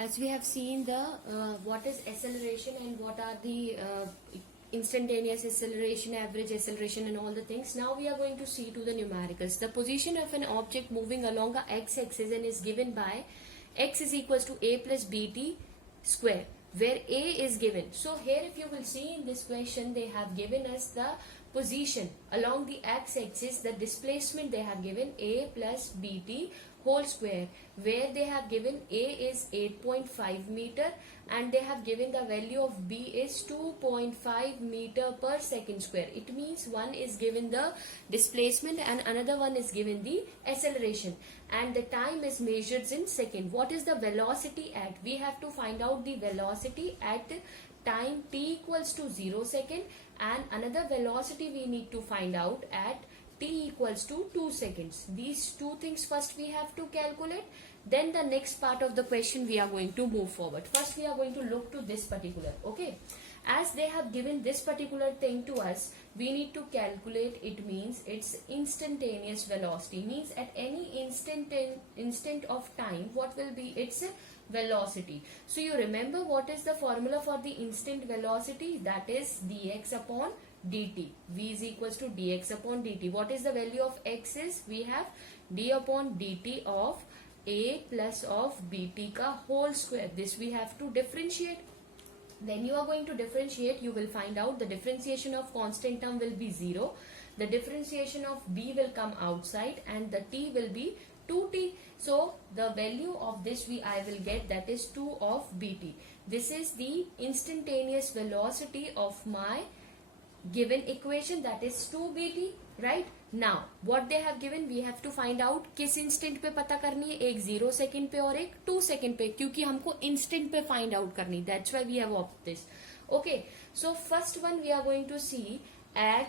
as we have seen the what is acceleration and what are the instantaneous acceleration, average acceleration and all the things. Now we are going to see to the numericals. The position of an object moving along a x-axis and is given by x is equals to a plus bt square, where a is given. So here if you will see in this question, they have given us the position along the x-axis, the displacement they have given a plus bt whole square, where they have given a is 8.5 meter and they have given the value of b is 2.5 meter per second square. It means one is given the displacement and another one is given the acceleration, and the time is measured in second. What is the velocity at? We have to find out the velocity at time t equals to 0 second, and another velocity we need to find out at t equals to 2 seconds. These two things first we have to calculate. Then the next part of the question we are going to move forward. First we are going to look to this particular. Okay. As they have given this particular thing to us, we need to calculate. It means it's instantaneous velocity. Means at any instant of time, what will be its velocity. So you remember what is the formula for the instant velocity? That is dx upon dt. V is equals to dx upon dt. What is the value of x is? We have d upon dt of a plus of bt ka whole square. This we have to differentiate. When you are going to differentiate, you will find out the differentiation of constant term will be 0. The differentiation of b will come outside and the t will be 2t. So the value of this I will get, that is 2 of bt. This is the instantaneous velocity of my given equation, that is 2bt. right? Now what they have given, we have to find out किस instant पे पता करनी है, एक 0 second पे और एक 2 second पे, क्योंकि हमको instant पे find out करनी. That's why we have opted this. Okay, so first one we are going to see at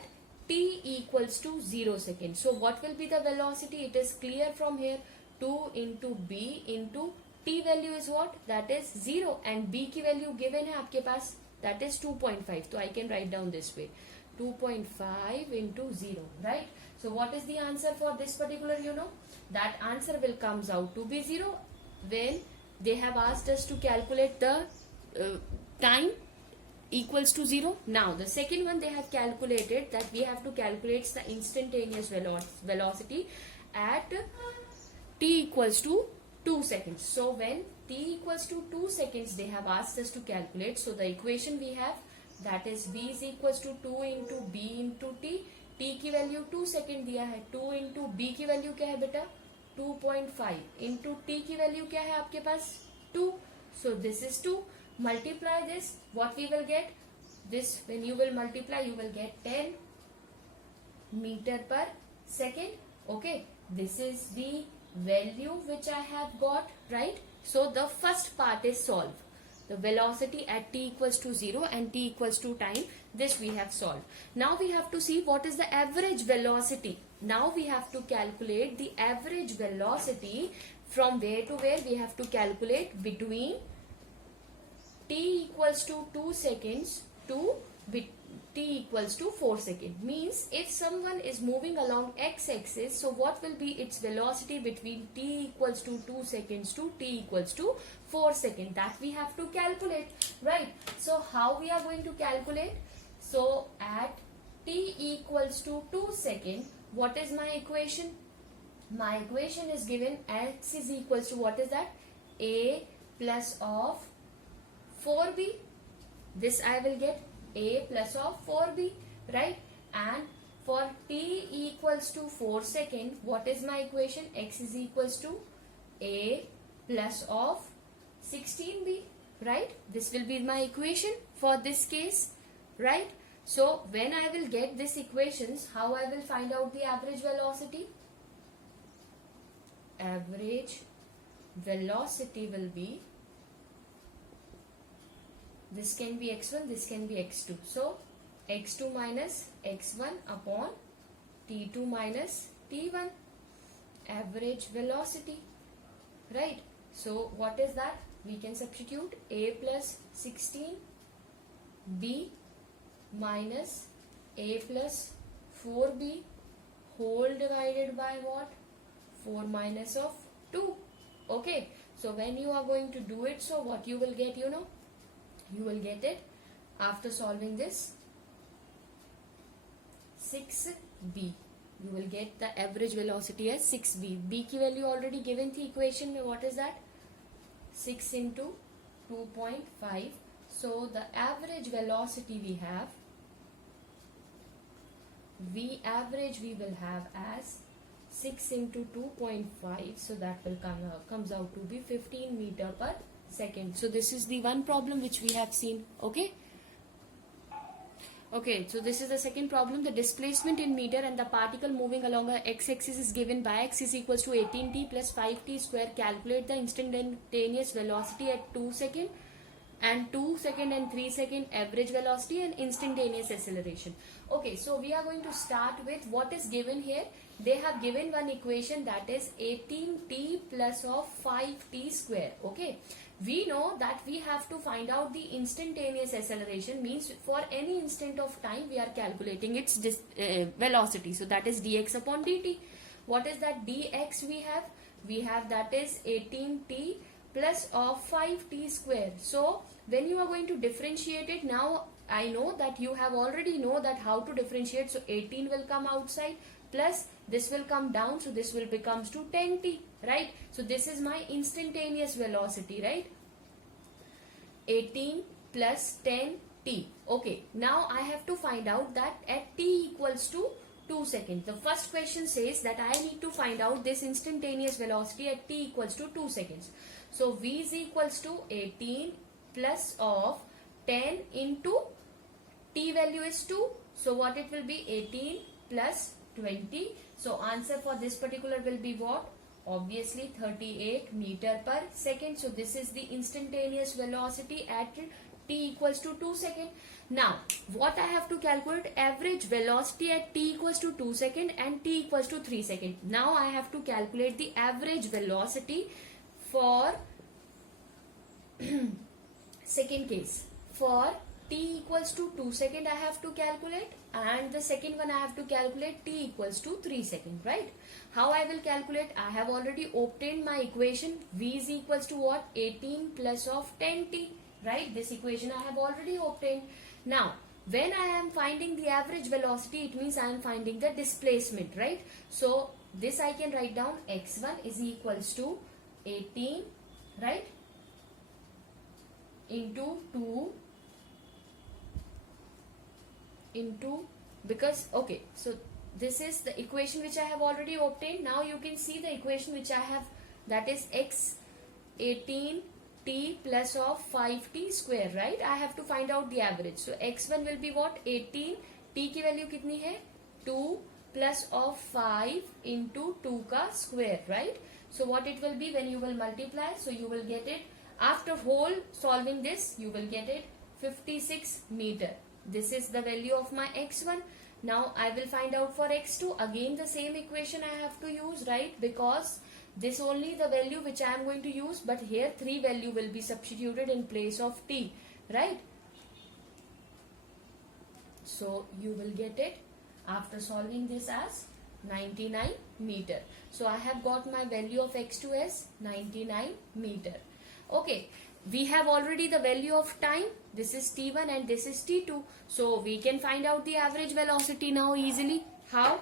t equals to 0 second. So what will be the velocity? It is clear from here. 2 into b into t value is what? That is 0, and b की value given है आपके पास, that is 2.5. So I can write down this way, 2.5 into 0, right? So what is the answer for this particular, that answer will comes out to be 0 when they have asked us to calculate the time equals to 0. Now the second one they have calculated that we have to calculate the instantaneous velocity at t equals to 2 seconds. So when t equals to 2 seconds they have asked us to calculate. So the equation we have, that is b is equals to 2 into b into t. t की value 2 second दिया है. 2 into B की value क्या है बेटा? 2.5 into T की value क्या है आपके पास? 2. So this is 2. Multiply this. What we will get? This when you will multiply, you will get 10 meter per second. Okay. This is the value which I have got, right? So the first part is solved. The velocity at t equals to 0 and t equals to time, this we have solved. Now we have to see what is the average velocity. Now we have to calculate the average velocity from where to where. We have to calculate between t equals to 2 seconds to t equals to 4 seconds. Means if someone is moving along x-axis, so what will be its velocity between t equals to 2 seconds to t equals to 4 seconds? That we have to calculate, right? So how we are going to calculate? So at t equals to 2 seconds, what is my equation? My equation is given, x is equals to, what is that? A plus of 4b. This I will get a plus of 4b, right? And for t equals to 4 seconds, what is my equation? X is equals to a plus of 16b, right? This will be my equation for this case, right? So when I will get these equations, how I will find out the average velocity? Average velocity will be, this can be x1, this can be x2. So x2 minus x1 upon t2 minus t1, average velocity, right? So what is that? We can substitute a plus 16 b minus a plus 4b whole divided by what? 4 minus of 2. Okay. So when you are going to do it, so what you will get, you will get it after solving this 6v. You will get the average velocity as 6v. B की value already given the equation. What is that? 6 into 2.5. So the average velocity we have, V average we will have as 6 into 2.5. So that will comes out to be 15 meter per second. So this is the one problem which we have seen. Okay. Okay, so this is the second problem. The displacement in meter and the particle moving along a x-axis is given by x is equals to 18t plus 5t square. Calculate the instantaneous velocity at 2 second and 2 second and 3 second average velocity and instantaneous acceleration. Okay, so we are going to start with what is given here. They have given one equation, that is 18t plus of 5t square. Okay, we know that we have to find out the instantaneous acceleration, means for any instant of time we are calculating its velocity. So that is dx upon dt. What is that dx we have? We have that is 18t plus of 5t square. So when you are going to differentiate it, now I know that you have already know that how to differentiate. So 18 will come outside plus this will come down, so this will becomes to 10t, right? So this is my instantaneous velocity, right? 18 plus 10t. Okay, now I have to find out that at t equals to 2 seconds. The first question says that I need to find out this instantaneous velocity at t equals to 2 seconds. So v is equals to 18 plus of 10 into t value is 2. So what it will be? 18 plus 20. So answer for this particular will be what? Obviously 38 meter per second. So this is the instantaneous velocity at t equals to 2 seconds. Now what I have to calculate? Average velocity at t equals to 2 seconds and t equals to 3 seconds. Now I have to calculate the average velocity for second case. For t equals to 2 seconds I have to calculate, and the second one I have to calculate t equals to 3 seconds, right? How I will calculate? I have already obtained my equation. V is equals to what? 18 plus of 10t, right? This equation I have already obtained. Now when I am finding the average velocity, it means I am finding the displacement, right? So this I can write down, x1 is equals to 18, right, into 2 into, because okay, so this is the equation which I have already obtained. Now you can see the equation which I have, that is x 18t plus of 5t square, right? I have to find out the average. So x1 will be what? 18, t की value कितनी है? 2 plus of 5 into 2 का square, right? So what it will be when you will multiply? So you will get it, after whole solving this, you will get it 56 meter. This is the value of my x1. Now I will find out for x2. Again the same equation I have to use, right? Because this only the value which I am going to use, but here 3 value will be substituted in place of t, right? So you will get it after solving this as 99 meter. So I have got my value of x2 as 99 meter. Okay, we have already the value of time. This is t1 and this is t2. So we can find out the average velocity now easily. How?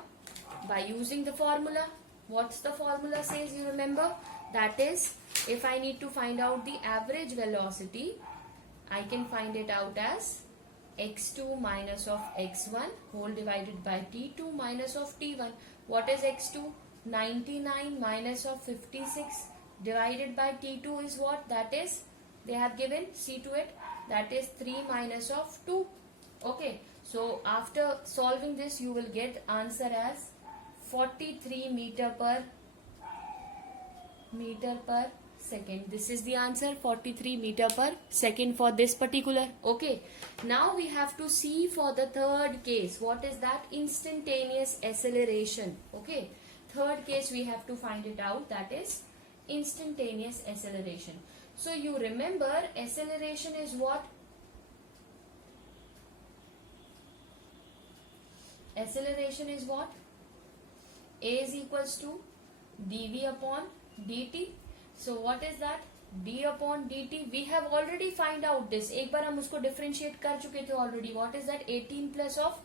By using the formula. What's the formula says, you remember? That is, if I need to find out the average velocity, I can find it out as x2 minus of x1 whole divided by t2 minus of t1. What is x2? 99 minus of 56 divided by t2 is what? That is, they have given, see to it, that is 3 minus of 2. Okay, so after solving this you will get answer as 43 meter per second. This is the answer, 43 meter per second for this particular. Okay, now we have to see for the third case. What is that? Instantaneous acceleration. Okay, third case we have to find it out, that is instantaneous acceleration. So you remember acceleration is what? Acceleration is what? A is equals to dv upon dt. So what is that? d upon dt. We have already find out this. एक बार हम उसको differentiate कर चुके थे already. What is that? 18 plus of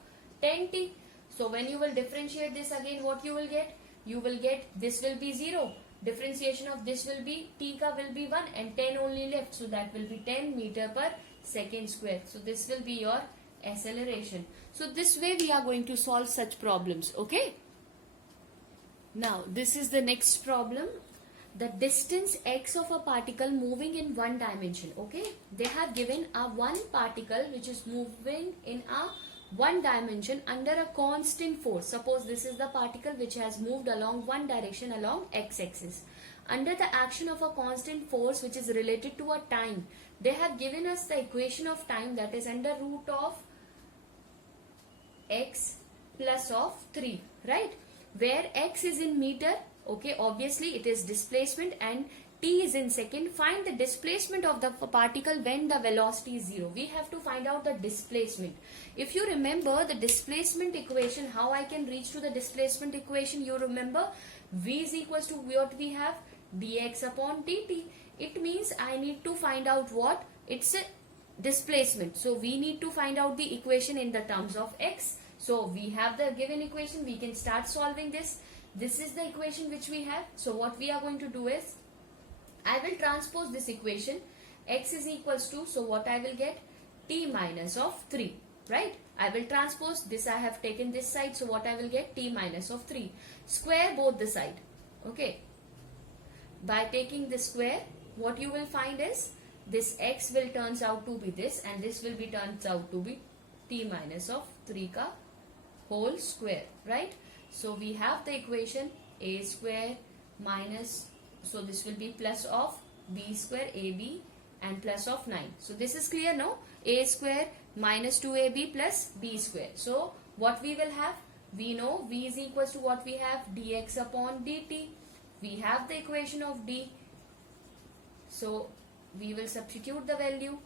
10t. So when you will differentiate this again, what you will get? You will get this will be 0. Differentiation of this will be t ka will be 1 and 10 only left. So that will be 10 meter per second square. So this will be your acceleration. So this way we are going to solve such problems. Okay. Now this is the next problem. The distance x of a particle moving in one dimension. Okay, they have given a one particle which is moving in a one dimension under a constant force. Suppose this is the particle which has moved along one direction along x-axis under the action of a constant force which is related to a time. They have given us the equation of time, that is under root of x plus of 3, right, where x is in meter. Okay, obviously it is displacement and t is in second. Find the displacement of the particle when the velocity is 0. We have to find out the displacement. If you remember the displacement equation, how I can reach to the displacement equation, you remember v is equals to what we have, dx upon dt. It means I need to find out what? It's a displacement. So we need to find out the equation in the terms of x. So we have the given equation. We can start solving this. This is the equation which we have. So what we are going to do is, I will transpose this equation. X is equals to, so what I will get? T minus of 3, right? I will transpose this. I have taken this side. So what I will get? T minus of 3. Square both the side. Okay. By taking the square, what you will find is, this x will turns out to be this and this will be turns out to be T minus of 3 ka whole square, right? So we have the equation a square minus, so this will be plus of b square ab and plus of 9. So this is clear now. A square minus 2ab plus b square. So what we will have? We know v is equals to what we have, dx upon dt. We have the equation of d. So we will substitute the value,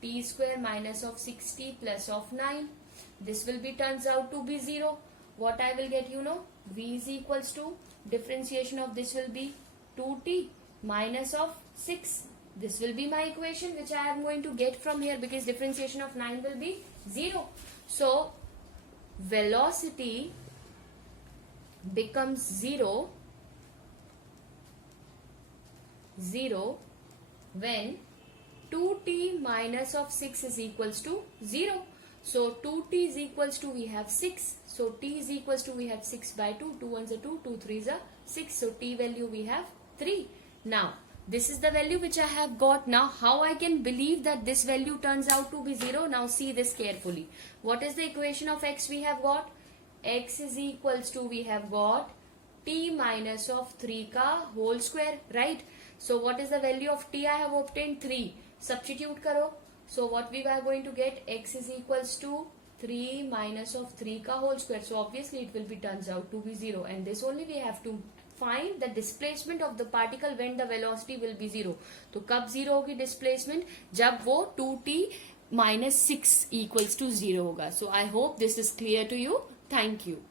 t square minus of 60 plus of 9. This will be turns out to be 0. What I will get, you know, v is equals to, differentiation of this will be 2t minus of 6. This will be my equation which I am going to get from here, because differentiation of 9 will be 0. So velocity becomes 0 when 2t minus of 6 is equals to 0. So 2t is equals to, we have 6. So t is equals to, we have 6 by 2. 2 ones are 2, 2 threes are 6. So t value we have 3. Now this is the value which I have got. Now how I can believe that this value turns out to be 0? Now see this carefully. What is the equation of x we have got? X is equals to, we have got t minus of 3 ka whole square, right? So what is the value of t I have obtained? 3. Substitute karo. So what we are going to get? X is equals to 3 minus of 3 ka whole square. So obviously it will be turns out to be 0. And this only we have to find the displacement of the particle when the velocity will be 0. तो कब 0 होगी displacement? जब वो 2t minus 6 equals to 0 होगा. So I hope this is clear to you. Thank you.